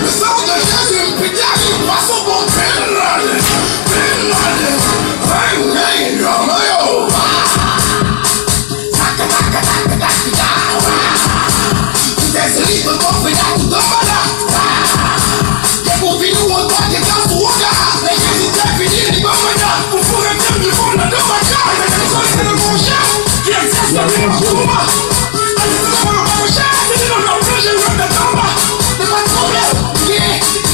Le sang de Jésus me pique, il passe au bon Bin Laden. Des livres qu'on fait à tout de malade. Des mouvements où on doit des gars pour regarder. Les gens qui définissent les mamans. Vous pourrez bien du fond de ma carte. C'est le bon chien qui existe dans les combat. C'est le bon chien qui dit dans leur projet de combat. C'est pas de problème.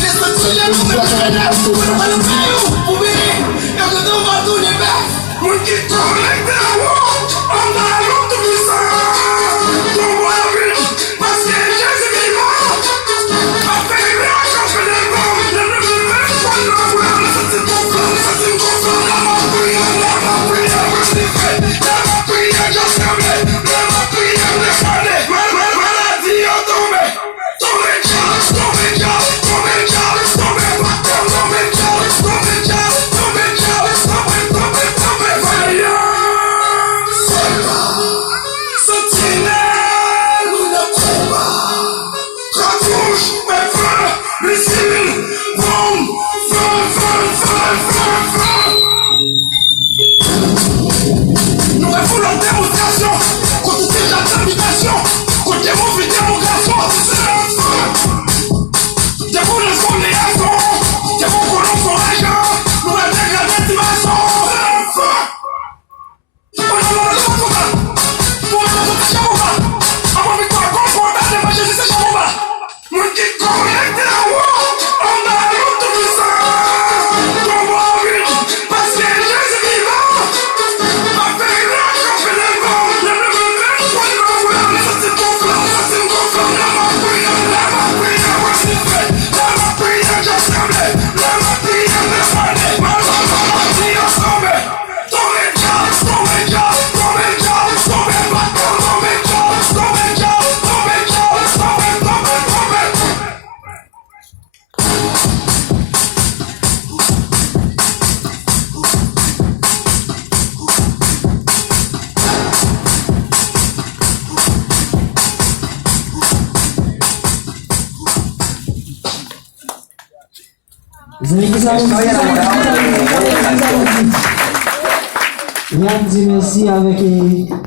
Laisse-moi tout les mots de la jeunesse. On va le faire. Vous verrez. Et on va tous les mecs. Mon qui tourne les verrous. On a l'autre puissant. Mesdames et messieurs, avec